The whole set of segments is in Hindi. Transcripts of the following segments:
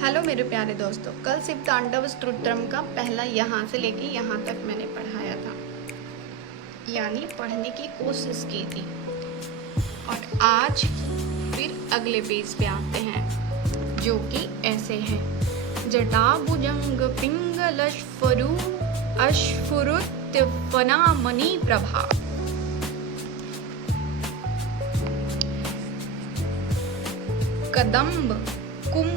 हेलो मेरे प्यारे दोस्तों, कल शिव तांडव स्तोत्रम का पहला यहाँ से लेके यहाँ तक मैंने पढ़ाया था, यानी पढ़ने की कोशिश की थी। और आज फिर अगले पेज पे आते हैं, जो कि ऐसे हैं। जटाभुजंग पिंगलस्फुरु अश्फुरुत्फनामणि प्रभा। कदम्ब कुम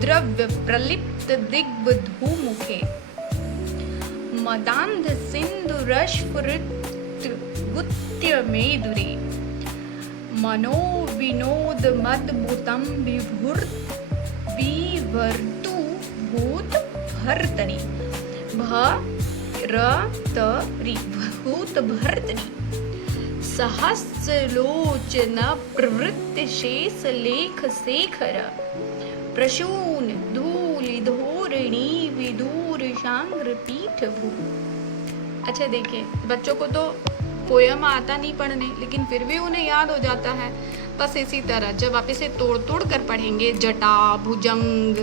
द्रव्य प्रलिप्त दिग्वधूमुखे। मदान्ध सिन्धुरश्फुरितगुत्य मेदुरे। मनो विनोद मद्भुतं विवर्तु भूत भर्तरि। भूत भर्तरि। सहस्रलोचन प्रवृत्त शेष लेख शेखर। प्रसून धूलि धोरिणी विदूर शांग्र पीठ भू। अच्छा देखिए, बच्चों को तो पोयम आता नहीं पढ़ने, लेकिन फिर भी उन्हें याद हो जाता है। बस इसी तरह जब आप इसे तोड़ तोड़ कर पढ़ेंगे, जटा भुजंग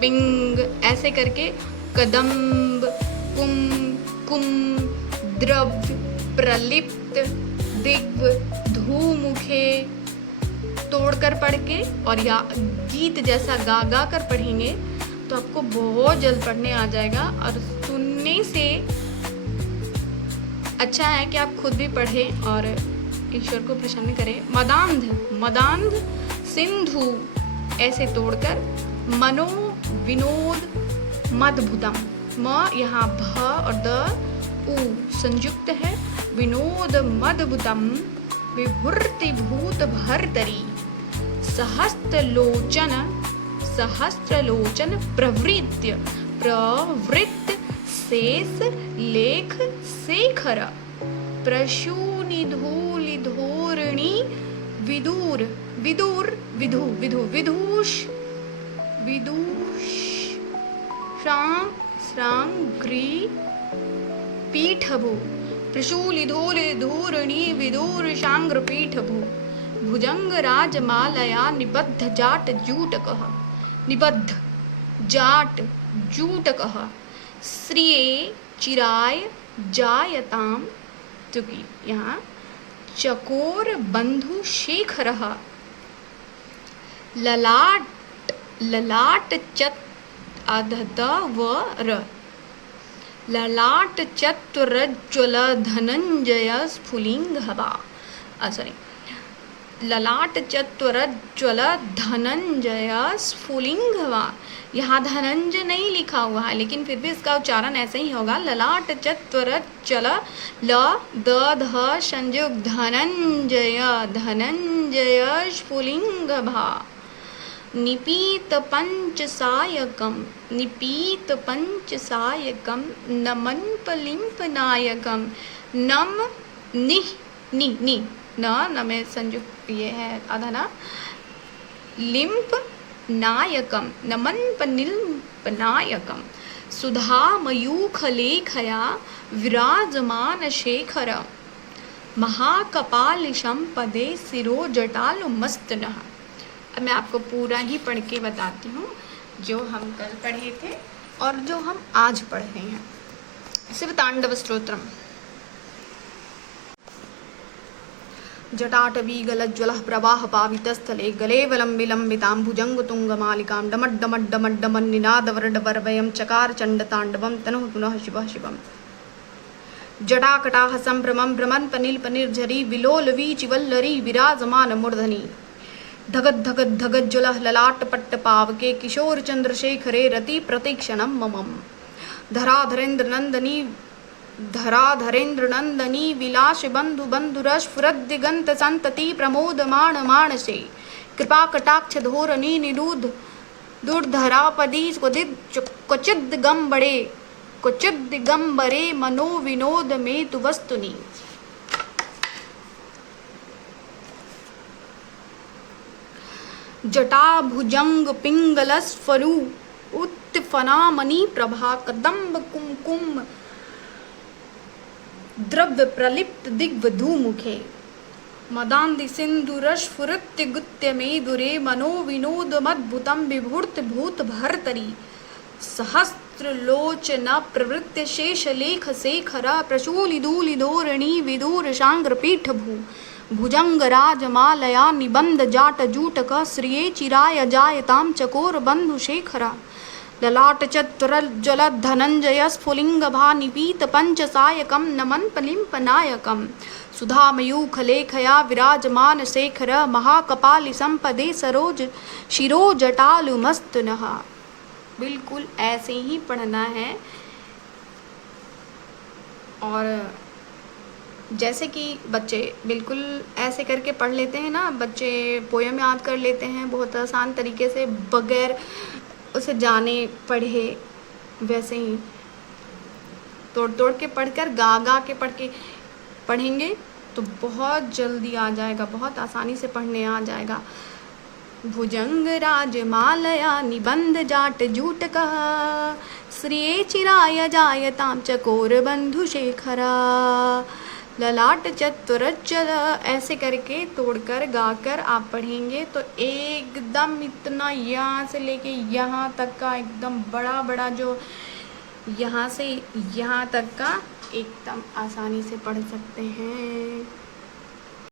पिंग ऐसे करके, कदम्ब कुम द्रव्य प्रलिप्त दिग्व धूमुखे तोड़ कर पढ़ के और या गीत जैसा गा गा कर पढ़ेंगे तो आपको बहुत जल्द पढ़ने आ जाएगा। और सुनने से अच्छा है कि आप खुद भी पढ़ें और ईश्वर को प्रसन्न करें। मदान्ध सिंधु ऐसे तोड़कर, मनो विनोद मद्भुतम, म यहाँ भ और द उ संयुक्त है, विनोद मद्भुतम विभूति भूत भर्तरि। सहस्त्रलोचन प्रवृत्त शेष लेख शेखर। प्रसूनि धूलि धोरिणी विदूष श्रांग्री पीठभू। प्रशूलिधूलिधूरिणी विदूर शांग्र पीठभू। भुजंग राजमालया निबद्ध जाट जूटकः। श्रिये चिराय जायताम, क्योंकि यहाँ चकोर बंधु शेखरः। ललाट चत अधतवर। ललाट चत्वरज्ज्वल धनंजय स्फुलिंगभा। ललाट चत्वरज्ज्वल धनंजय स्फुलिंगभा। यहाँ धनंजय नहीं लिखा हुआ है, लेकिन फिर भी इसका उच्चारण ऐसे ही होगा। ललाट चत्वरज्ज्वल ल द ध संयुक्त धनंजय स्फुलिंगभा। निपीत पंचसायकम नमन्पलिंपनायकम। नम नि न में संयुक्त ये है आधा ना। लिंप नायकम नमन्पनिल्पनायकम। सुधा मयूख लेखया विराजमान शेखर। महाकपालिशं पदे शिरो जटालु मस्तनः। अब मैं आपको पूरा ही पढ़ के बताती हूँ, जो हम कल पढ़े थे और जो हम आज पढ़ रहे हैं। शिव तांडव स्तोत्रम। जटाटवी गलज्ज्वलः प्रवाह पावितस्थले। गले विलम्बितां भुजंग तुंगमालिकां। डमड्डमड्डमड्डमन्निनादवरडवरवयं चकार चण्डताण्डवं तनुः पुनः शिवः शिवम्। जटाकटाह संभ्रमं भ्रमन्पनिल्पनिर्झरी। विलोलवीचिवल्लरी विराजमान मूर्धनि। धगज्ज्वलः ललाट पट्टपावके। किशोर चंद्रशेखरे रति प्रतीक्षणं ममम्। धराधरेन्द्रनंदनी विलास बंधुरस्फुरद्दिगंत संतति प्रमोदमाण मानसे। कृपा कटाक्ष धोरणी निरुद्ध दुर्धरापदी क्वचिद्दिगंबरे मनो विनोद में तु वस्तुनि। जटाभुजंग पिंगलस्फुरु उत्फनामणि प्रभा। कदम्ब कुम द्रव्य प्रलिप्त दिग्वधूमुखे। मदान्धि सिन्धुरस्फुरित्य गुत्य मेदुरे मनो विनोदमद्भुतं विभूर्त भूत भर्तरि सहस्रलोचना प्रवृत्य शेषलेख शेखरा प्रशूलिधूलिधोरणी विदूरशाङ्ग्रपीठभू भुजङ्गराजमालया निबन्ध जाटजूटक श्रिये चिराय जायतां चकोरबन्धुशेखरा ललाटचत्वरज्ज्वलद्धनञ्जय स्फुलिङ्गभानिपीतपञ्चसायकं नमन्पलिम्पनायकं सुधामयूखलेखया विराजमानशेखर महाकपालिसम्पदे सरोज शिरोजटालुमस्तनः। बिल्कुल ऐसे ही पढ़ना है। और जैसे कि बच्चे बिल्कुल ऐसे करके पढ़ लेते हैं ना, बच्चे पोयम याद कर लेते हैं बहुत आसान तरीके से बगैर उसे जाने पढ़े, वैसे ही तोड़ तोड़ के पढ़कर गा गा के पढ़ेंगे तो बहुत जल्दी आ जाएगा, बहुत आसानी से पढ़ने आ जाएगा। भुजंग राजमालया निबंध जाट जूटका श्रिये चिराय जायतां चकोर बंधु शेखरा ललाट चतुरज्जल, ऐसे करके तोड़कर गाकर आप पढ़ेंगे तो एकदम इतना यहाँ से लेके यहाँ तक का एकदम बड़ा बड़ा जो यहाँ से यहाँ तक का एकदम आसानी से पढ़ सकते हैं।